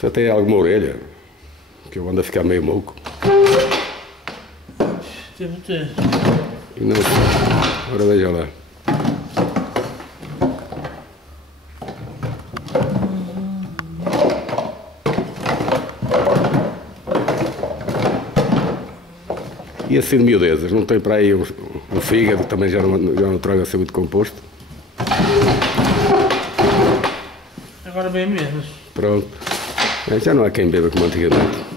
Você tem alguma orelha? Que eu ando a ficar meio moco. Devo ter. E não, agora veja lá. E assim de miudezas, não tem para aí o fígado, também já não traga assim muito composto. Agora bem menos. Pronto. Já não há quem beba como antigamente.